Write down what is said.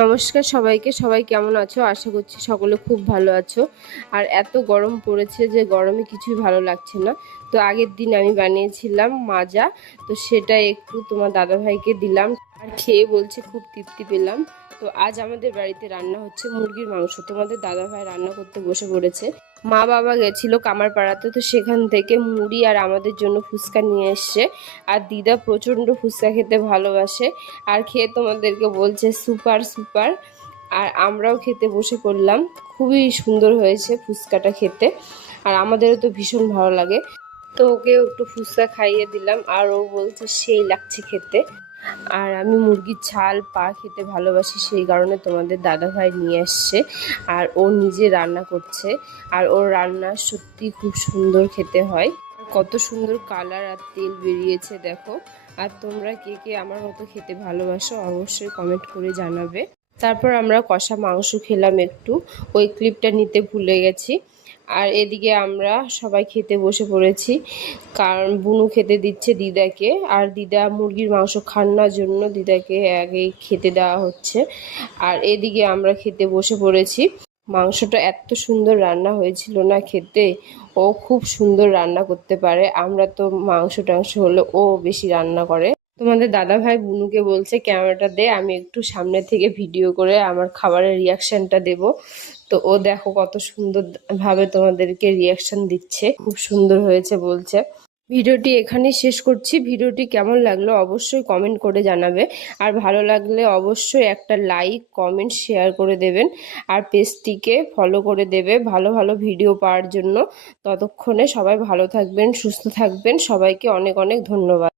নমস্কার সবাইকে। সবাই কেমন আছো? আশা করছি সকলে খুব ভালো আছো। আর এত গরম পড়েছে যে গরমে কিছুই ভালো লাগছে না। তো আগের দিন আমি বানিয়েছিলাম মাজা, তো সেটা একটু তোমার দাদাভাইকে দিলাম, আর খেয়ে বলছে খুব তৃপ্তি পেলাম। তো আজ আমাদের বাড়িতে রান্না হচ্ছে মুরগির মাংস। তোমাদের দাদাভাই রান্না করতে বসে পড়েছে। মা বাবা গেছিল কামারপাড়াতে, তো সেখান থেকে মুড়ি আর আমাদের জন্য ফুচকা নিয়ে এসছে। আর দিদা প্রচণ্ড ফুচকা খেতে ভালোবাসে, আর খেয়ে তোমাদেরকে বলছে সুপার সুপার। আর আমরাও খেতে বসে পড়লাম। খুবই সুন্দর হয়েছে ফুচকাটা খেতে, আর আমাদেরও তো ভীষণ ভালো লাগে। তো ওকে একটু ফুচকা খাইয়ে দিলাম, আর ও বলছে সেই লাগছে খেতে। আর আমি মুরগির ছাল পা খেতে ভালোবাসি, সেই কারণে তোমাদের দাদাভাই নিয়ে আসছে, আর ও নিজে রান্না করছে। আর ওর রান্না সত্যি খুব সুন্দর খেতে হয়। কত সুন্দর কালার আর তেল বেরিয়েছে দেখো। আর তোমরা কে কে আমার মতো খেতে ভালোবাসো অবশ্যই কমেন্ট করে জানাবে। তারপর আমরা কষা মাংস খেলাম একটু, ওই ক্লিপটা নিতে ভুলে গেছি। আর এদিকে আমরা সবাই খেতে বসে পড়েছি, কারণ বুনু খেতে দিচ্ছে দিদাকে। আর দিদা মুরগির মাংস খান্নার জন্য দিদাকে আগেই খেতে দেওয়া হচ্ছে। আর এদিকে আমরা খেতে বসে পড়েছি। মাংসটা এত সুন্দর রান্না হয়েছিল না খেতে। ও খুব সুন্দর রান্না করতে পারে। আমরা তো মাংস টাংস হলে ও বেশি রান্না করে। তোমাদের দাদাভাই বুনুকে বলছে ক্যামেরাটা দে, আমি একটু সামনে থেকে ভিডিও করে আমার খাবারের রিয়াকশনটা দেব। তো ও দেখো কত সুন্দর ভাবে তোমাদেরকে রিয়াকশন দিচ্ছে, খুব সুন্দর হয়েছে বলছে। ভিডিওটি এখানেই শেষ করছি। ভিডিওটি কেমন লাগলো অবশ্যই কমেন্ট করে জানাবে, আর ভালো লাগলে অবশ্যই একটা লাইক কমেন্ট শেয়ার করে দেবেন, আর পেজটিকে ফলো করে দেবে ভালো ভালো ভিডিও পাওয়ার জন্য। ততক্ষণে সবাই ভালো থাকবেন, সুস্থ থাকবেন। সবাইকে অনেক অনেক ধন্যবাদ।